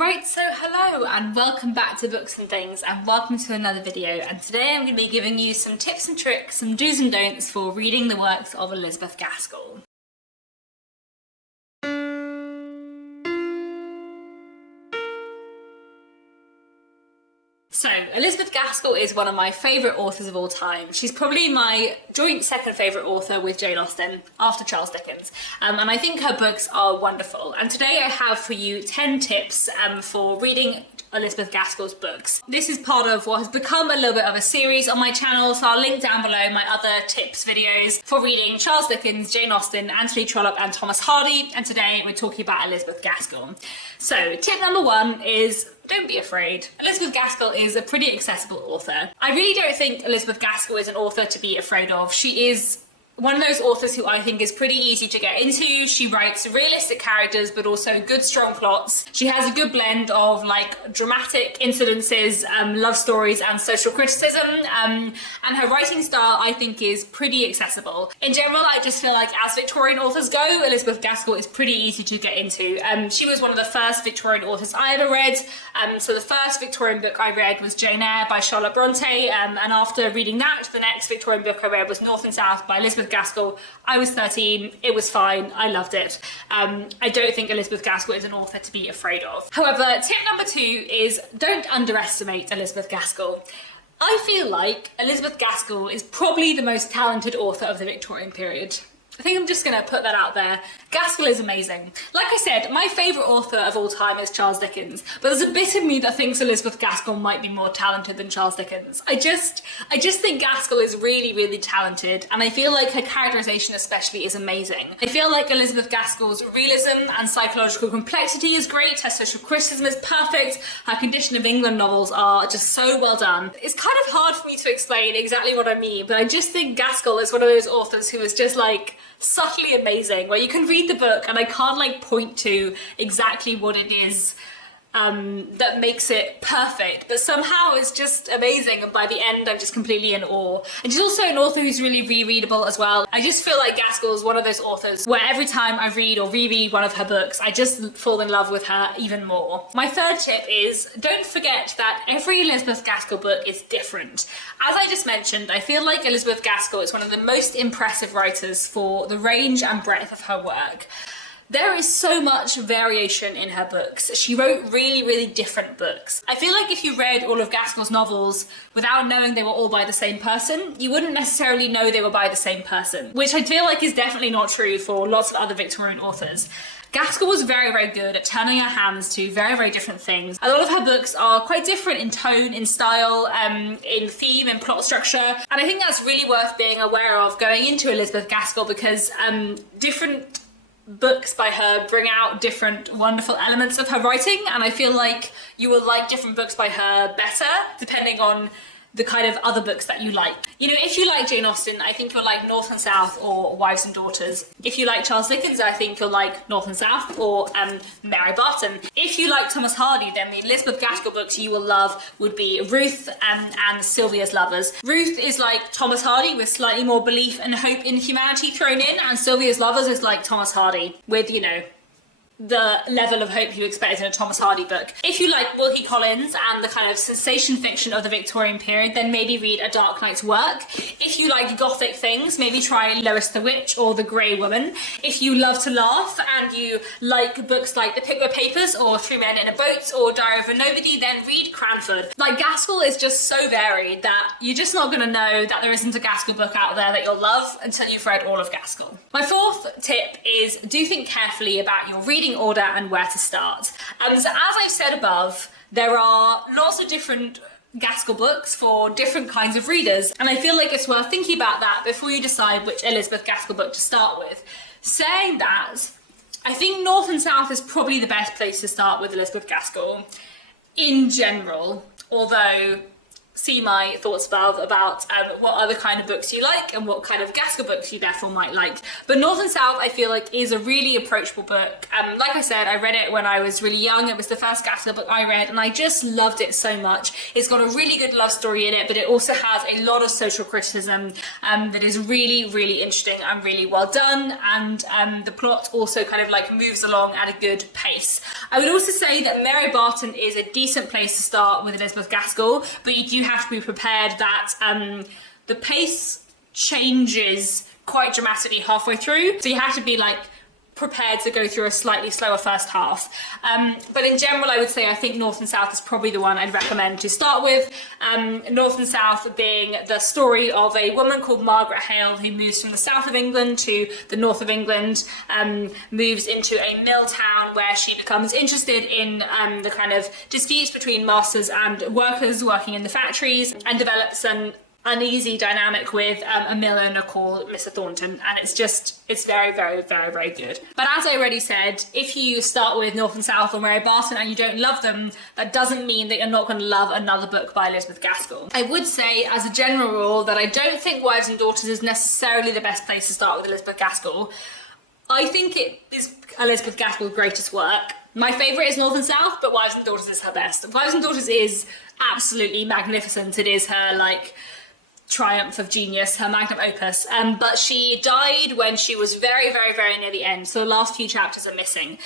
Right, so hello and welcome back to Books and Things, and welcome to another video. And today I'm going to be giving you some tips and tricks, some do's and don'ts for reading the works of Elizabeth Gaskell. So, Elizabeth Gaskell is one of my favourite authors of all time. She's probably my joint second favourite author with Jane Austen, after Charles Dickens. And I think her books are wonderful. And today I have for you 10 tips for reading Elizabeth Gaskell's books. This is part of what has become a little bit of a series on my channel, so I'll link down below my other tips videos for reading Charles Dickens, Jane Austen, Anthony Trollope and Thomas Hardy, and today we're talking about Elizabeth Gaskell. So tip number one is don't be afraid. Elizabeth Gaskell is a pretty accessible author. I really don't think Elizabeth Gaskell is an author to be afraid of. She is one of those authors who I think is pretty easy to get into. She writes realistic characters, but also good, strong plots. She has a good blend of like dramatic incidences, love stories, and social criticism. And her writing style, I think, is pretty accessible. In general, I just feel like as Victorian authors go, Elizabeth Gaskell is pretty easy to get into. She was one of the first Victorian authors I ever read. So the first Victorian book I read was Jane Eyre by Charlotte Bronte. And after reading that, the next Victorian book I read was North and South by Elizabeth Gaskell. I was 13, it was fine, I loved it. I don't think Elizabeth Gaskell is an author to be afraid of. However, tip number two is don't underestimate Elizabeth Gaskell. I feel like Elizabeth Gaskell is probably the most talented author of the Victorian period. I think I'm just going to put that out there. Gaskell is amazing. Like I said, my favourite author of all time is Charles Dickens, but there's a bit of me that thinks Elizabeth Gaskell might be more talented than Charles Dickens. I just think Gaskell is really, really talented, and I feel like her characterisation especially is amazing. I feel like Elizabeth Gaskell's realism and psychological complexity is great, her social criticism is perfect, her Condition of England novels are just so well done. It's kind of hard for me to explain exactly what I mean, but I just think Gaskell is one of those authors who is just like subtly amazing, where you can read the book and I can't like point to exactly what it is that makes it perfect, but somehow it's just amazing, and by the end I'm just completely in awe. And she's also an author who's really rereadable as well. I just feel like Gaskell is one of those authors where every time I read or reread one of her books, I just fall in love with her even more. My third tip is don't forget that every Elizabeth Gaskell book is different. As I just mentioned, I feel like Elizabeth Gaskell is one of the most impressive writers for the range and breadth of her work. There is so much variation in her books. She wrote really, really different books. I feel like if you read all of Gaskell's novels without knowing they were all by the same person, you wouldn't necessarily know they were by the same person, which I feel like is definitely not true for lots of other Victorian authors. Gaskell was very, very good at turning her hands to very, very different things. A lot of her books are quite different in tone, in style, in theme, in plot structure. And I think that's really worth being aware of going into Elizabeth Gaskell, because different books by her bring out different wonderful elements of her writing, and I feel like you will like different books by her better depending on the kind of other books that you like. You know, if you like Jane Austen, I think you'll like North and South or Wives and Daughters. If you like Charles Dickens, I think you'll like North and South or Mary Barton. If you like Thomas Hardy, then the Elizabeth Gaskell books you will love would be Ruth and Sylvia's Lovers. Ruth is like Thomas Hardy with slightly more belief and hope in humanity thrown in, and Sylvia's Lovers is like Thomas Hardy with, you know, the level of hope you expect in a Thomas Hardy book. If you like Wilkie Collins and the kind of sensation fiction of the Victorian period, then maybe read A Dark Knight's Work. If you like gothic things, maybe try Lois the Witch or The Grey Woman. If you love to laugh and you like books like The Pickwick Papers or Three Men in a Boat or Diary of a Nobody, then read Cranford. Like, Gaskell is just so varied that you're just not going to know that there isn't a Gaskell book out there that you'll love until you've read all of Gaskell. My fourth tip is do think carefully about your reading order and where to start. So as I've said above, there are lots of different Gaskell books for different kinds of readers, and I feel like it's worth thinking about that before you decide which Elizabeth Gaskell book to start with. Saying that, I think North and South is probably the best place to start with Elizabeth Gaskell in general, although see my thoughts about what other kind of books you like and what kind of Gaskell books you therefore might like. But North and South, I feel like, is a really approachable book. Like I said, I read it when I was really young. It was the first Gaskell book I read, and I just loved it so much. It's got a really good love story in it, but it also has a lot of social criticism that is really, really interesting and really well done, and the plot also kind of like moves along at a good pace. I would also say that Mary Barton is a decent place to start with Elizabeth Gaskell, but you do have to be prepared that the pace changes quite dramatically halfway through, so you have to be like prepared to go through a slightly slower first half. But in general, I would say I think North and South is probably the one I'd recommend to start with. North and South being the story of a woman called Margaret Hale who moves from the south of England to the north of England, moves into a mill town where she becomes interested in the kind of disputes between masters and workers working in the factories, and develops an uneasy dynamic with a mill owner called Mr. Thornton, and it's very, very, very, very good. But as I already said, if you start with North and South or Mary Barton and you don't love them, that doesn't mean that you're not going to love another book by Elizabeth Gaskell. I would say, as a general rule, that I don't think Wives and Daughters is necessarily the best place to start with Elizabeth Gaskell. I think it is Elizabeth Gaskell's greatest work. My favourite is North and South, but Wives and Daughters is her best. Wives and Daughters is absolutely magnificent. It is her, like, triumph of genius, her magnum opus, but she died when she was very, very, very near the end, so the last few chapters are missing.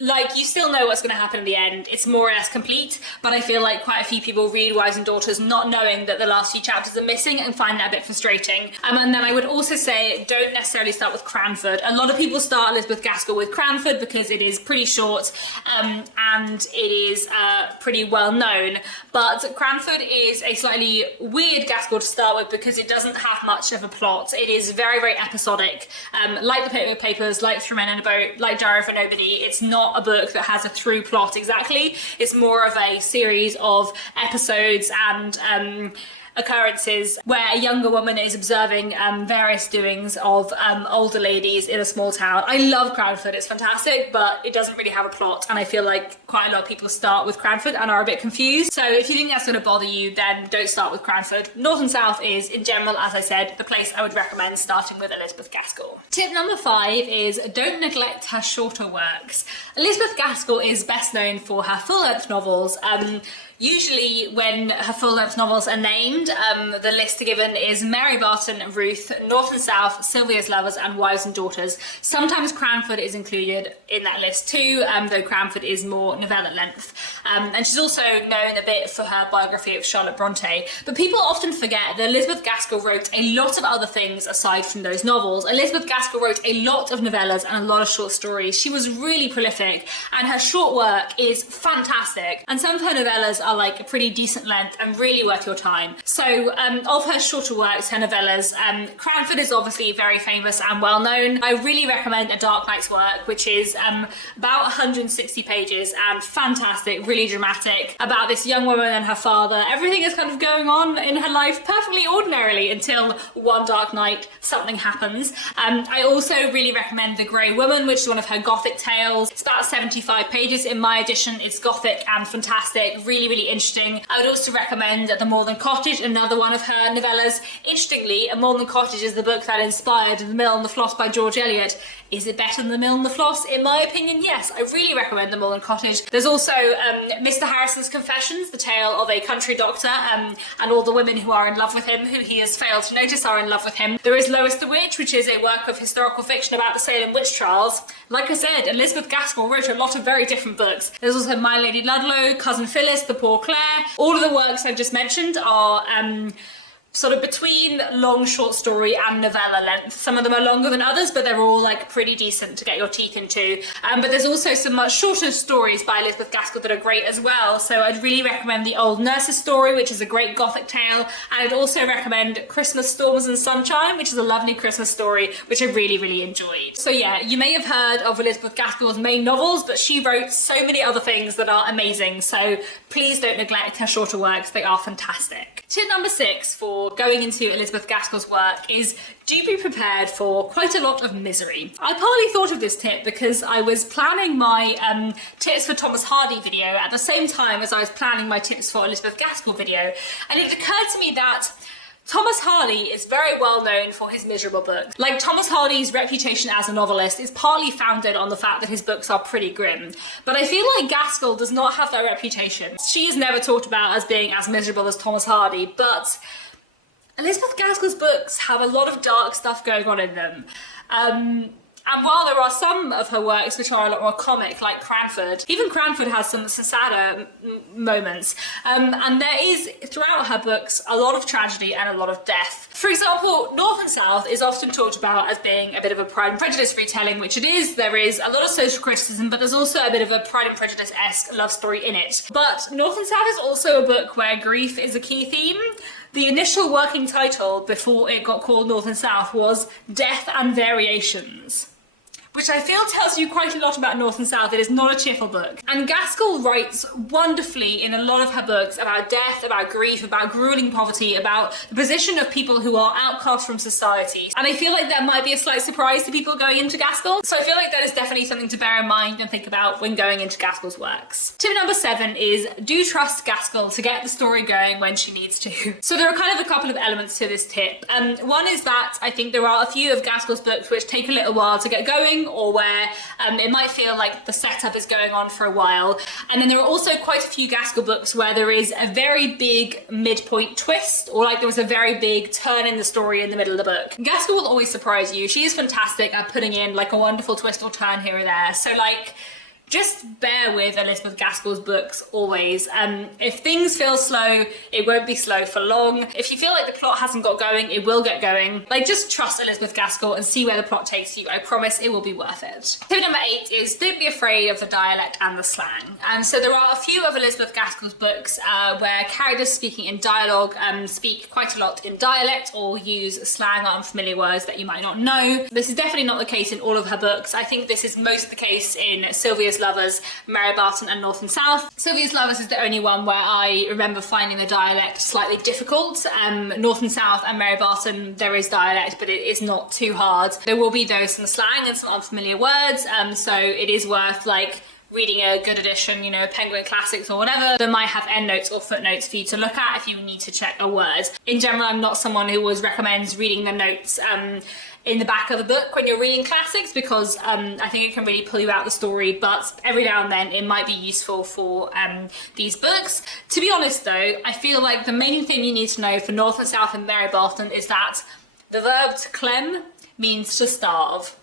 Like, you still know what's going to happen in the end. It's more or less complete, but I feel like quite a few people read Wives and Daughters not knowing that the last few chapters are missing and find that a bit frustrating. And then I would also say don't necessarily start with Cranford. A lot of people start Elizabeth Gaskell with Cranford because it is pretty short and it is pretty well known. But Cranford is a slightly weird Gaskell to start with because it doesn't have much of a plot. It is very, very episodic. Like the Paper Papers, like Three Men in a Boat, like Diary of a Nobody. It's not a book that has a through plot exactly. It's more of a series of episodes and occurrences where a younger woman is observing various doings of older ladies in a small town. I love Cranford, it's fantastic, but it doesn't really have a plot, and I feel like quite a lot of people start with Cranford and are a bit confused. So if you think that's going to bother you, then don't start with Cranford. North and South is, in general, as I said, the place I would recommend starting with Elizabeth Gaskell. Tip number 5 is don't neglect her shorter works. Elizabeth Gaskell is best known for her full-length novels. Usually when her full-length novels are named, the list given is Mary Barton, Ruth, North and South, Sylvia's Lovers, and Wives and Daughters. Sometimes Cranford is included in that list too, though Cranford is more novella length. And she's also known a bit for her biography of Charlotte Bronte. But people often forget that Elizabeth Gaskell wrote a lot of other things aside from those novels. Elizabeth Gaskell wrote a lot of novellas and a lot of short stories. She was really prolific, and her short work is fantastic. And some of her novellas are like a pretty decent length and really worth your time. So of her shorter works, her novellas, Cranford is obviously very famous and well known. I really recommend A Dark Night's Work, which is about 160 pages and fantastic, really dramatic, about this young woman and her father. Everything is kind of going on in her life perfectly ordinarily until one dark night something happens. I also really recommend The Grey Woman, which is one of her gothic tales. It's about 75 pages. In my edition, it's gothic and fantastic, really, really interesting. I would also recommend The Malvern Cottage, another one of her novellas. Interestingly, A Malvern Cottage is the book that inspired The Mill and the Floss by George Eliot. Is it better than The Mill and the Floss? In my opinion, yes. I really recommend The Malvern Cottage. There's also Mr. Harrison's Confessions, the tale of a country doctor and all the women who are in love with him, who he has failed to notice are in love with him. There is Lois the Witch, which is a work of historical fiction about the Salem witch trials. Like I said, Elizabeth Gaskell wrote a lot of very different books. There's also My Lady Ludlow, Cousin Phyllis, The Poor Clare. All of the works I've just mentioned are sort of between long short story and novella length. Some of them are longer than others, but they're all like pretty decent to get your teeth into. But there's also some much shorter stories by Elizabeth Gaskell that are great as well. So I'd really recommend The Old Nurse's Story, which is a great gothic tale. And I'd also recommend Christmas Storms and Sunshine, which is a lovely Christmas story, which I really, really enjoyed. So yeah, you may have heard of Elizabeth Gaskell's main novels, but she wrote so many other things that are amazing. So please don't neglect her shorter works. They are fantastic. Tip number 6 for for going into Elizabeth Gaskell's work is do be prepared for quite a lot of misery. I partly thought of this tip because I was planning my tips for Thomas Hardy video at the same time as I was planning my tips for Elizabeth Gaskell video, and it occurred to me that Thomas Hardy is very well known for his miserable books. Like, Thomas Hardy's reputation as a novelist is partly founded on the fact that his books are pretty grim. But I feel like Gaskell does not have that reputation. She is never talked about as being as miserable as Thomas Hardy, but Elizabeth Gaskell's books have a lot of dark stuff going on in them. And while there are some of her works which are a lot more comic, like Cranford, even Cranford has some sadder moments. And there is, throughout her books, a lot of tragedy and a lot of death. For example, North and South is often talked about as being a bit of a Pride and Prejudice retelling, which it is. There is a lot of social criticism, but there's also a bit of a Pride and Prejudice-esque love story in it. But North and South is also a book where grief is a key theme. The initial working title, before it got called North and South, was Death and Variations, which I feel tells you quite a lot about North and South. It is not a cheerful book. And Gaskell writes wonderfully in a lot of her books about death, about grief, about grueling poverty, about the position of people who are outcast from society. And I feel like that might be a slight surprise to people going into Gaskell. So I feel like that is definitely something to bear in mind and think about when going into Gaskell's works. Tip number 7 is do trust Gaskell to get the story going when she needs to. So there are kind of a couple of elements to this tip. One is that I think there are a few of Gaskell's books which take a little while to get going, or where it might feel like the setup is going on for a while. And then there are also quite a few Gaskell books where there is a very big midpoint twist, or like there was a very big turn in the story in the middle of the book. Gaskell will always surprise you. She is fantastic at putting in like a wonderful twist or turn here or there. So like, just bear with Elizabeth Gaskell's books always. If things feel slow, it won't be slow for long. If you feel like the plot hasn't got going, it will get going. Like, just trust Elizabeth Gaskell and see where the plot takes you. I promise it will be worth it. Tip number 8 is don't be afraid of the dialect and the slang. So there are a few of Elizabeth Gaskell's books where characters speaking in dialogue speak quite a lot in dialect or use slang or unfamiliar words that you might not know. This is definitely not the case in all of her books. I think this is most the case in Sylvia's Lovers, Mary Barton and North and South. Sylvia's Lovers is the only one where I remember finding the dialect slightly difficult. North and South and Mary Barton, there is dialect, but it is not too hard. There will be some slang and some unfamiliar words, so it is worth like reading a good edition, you know, Penguin Classics or whatever, that might have endnotes or footnotes for you to look at if you need to check a word. In general, I'm not someone who always recommends reading the notes in the back of the book when you're reading classics, because I think it can really pull you out the story, but every now and then it might be useful for these books. To be honest though, I feel like the main thing you need to know for North and South and Mary Barton is that the verb to clem means to starve.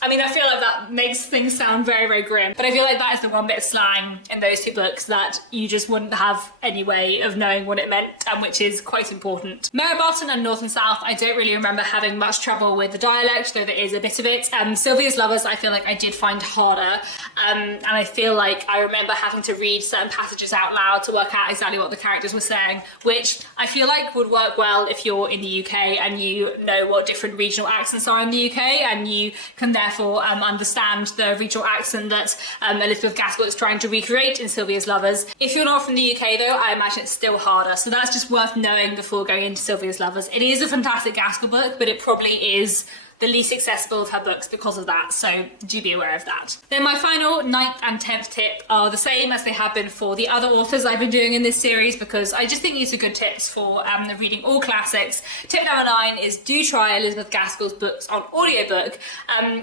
I mean, I feel like that makes things sound very, very grim, but I feel like that is the one bit of slang in those two books that you just wouldn't have any way of knowing what it meant, and which is quite important. Mary Barton and North and South, I don't really remember having much trouble with the dialect, though there is a bit of it. Sylvia's Lovers, I feel like I did find harder, and I feel like I remember having to read certain passages out loud to work out exactly what the characters were saying, which I feel like would work well if you're in the UK and you know what different regional accents are in the UK, and you can therefore understand the regional accent that Elizabeth Gaskell is trying to recreate in Sylvia's Lovers. If you're not from the UK though, I imagine it's still harder, so that's just worth knowing before going into Sylvia's Lovers. It is a fantastic Gaskell book, but it probably is the least accessible of her books because of that, so do be aware of that. Then my final 9th and 10th tip are the same as they have been for the other authors I've been doing in this series, because I just think these are good tips for reading all classics. Tip number 9 is do try Elizabeth Gaskell's books on audiobook.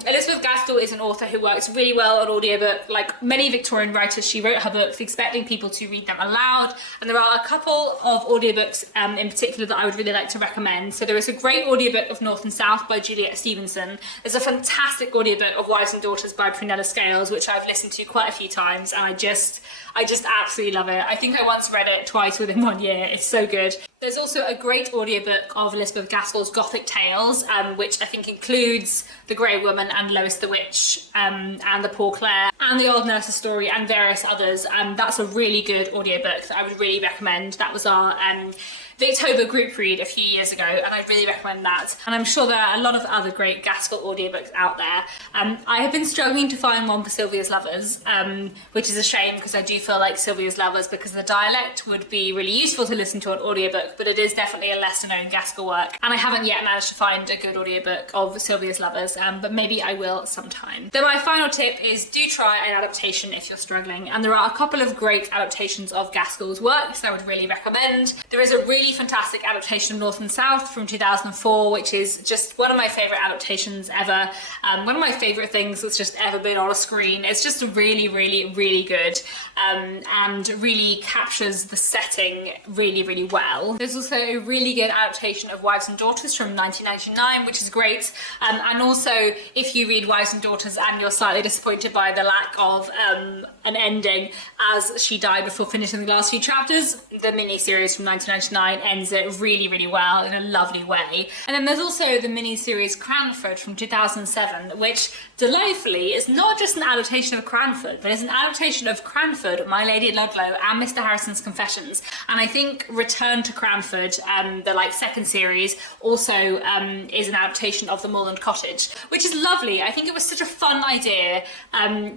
Elizabeth Gaskell is an author who works really well on audiobook. Like many Victorian writers, she wrote her books expecting people to read them aloud, and there are a couple of audiobooks in particular that I would really like to recommend. So there is a great audiobook of North and South by Juliet Stevenson. There's a fantastic audiobook of Wives and Daughters by Prunella Scales, which I've listened to quite a few times, and I just absolutely love it. I think I once read it twice within 1 year. It's so good. There's also a great audiobook of Elizabeth Gaskell's Gothic Tales, which I think includes The Grey Woman and Lois the Witch, and The Poor Clare, and The Old Nurse's Story, and various others. That's a really good audiobook that I would really recommend. That was our Victober group read a few years ago, and I really recommend that. And I'm sure there are a lot of other great Gaskell audiobooks out there. I have been struggling to find one for Sylvia's Lovers, which is a shame because I do feel like Sylvia's Lovers, because the dialect would be really useful to listen to on audiobook, audiobook, but it is definitely a lesser known Gaskell work, and I haven't yet managed to find a good audiobook of Sylvia's Lovers, but maybe I will sometime. Then my final tip is do try an adaptation if you're struggling, and there are a couple of great adaptations of Gaskell's works that I would really recommend. There is a really fantastic adaptation of North and South from 2004, which is just one of my favourite adaptations ever. One of my favourite things that's just ever been on a screen. It's just really, really, really good, and really captures the setting really, really well. There's also a really good adaptation of Wives and Daughters from 1999, which is great. And also, if you read Wives and Daughters and you're slightly disappointed by the lack of an ending, as she died before finishing the last few chapters, the mini-series from 1999 ends it really, really well in a lovely way. And then there's also the mini-series Cranford from 2007, which delightfully is not just an adaptation of Cranford, but it's an adaptation of Cranford, My Lady Ludlow, and Mr. Harrison's Confessions. And I think Return to Cranford, the second series, also is an adaptation of The Moorland Cottage, which is lovely. I think it was such a fun idea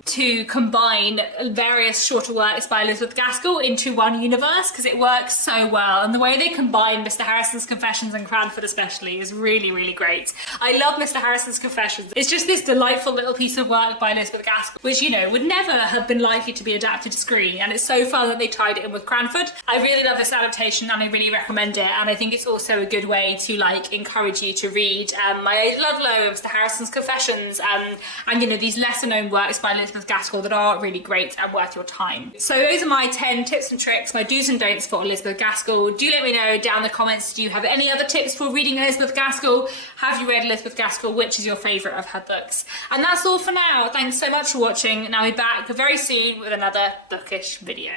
to combine various shorter works by Elizabeth Gaskell into one universe, because it works so well, and the way they combine Mr. Harrison's Confessions and Cranford especially is really, really great. I love Mr. Harrison's Confessions. It's just this delightful little piece of work by Elizabeth Gaskell, which, you know, would never have been likely to be adapted to screen, and it's so fun that they tied it in with Cranford. I really love this adaptation and I really recommend it, and I think it's also a good way to encourage you to read My Lady Ludlow, Mr. Harrison's Confessions, and you know, these lesser known works by Elizabeth Gaskell that are really great and worth your time. So those are my 10 tips and tricks, my do's and don'ts for Elizabeth Gaskell. Do let me know down in the comments, do you have any other tips for reading Elizabeth Gaskell? Have you read Elizabeth Gaskell? Which is your favourite of her books? And that's all for now. Thanks so much for watching, and I'll be back very soon with another bookish video.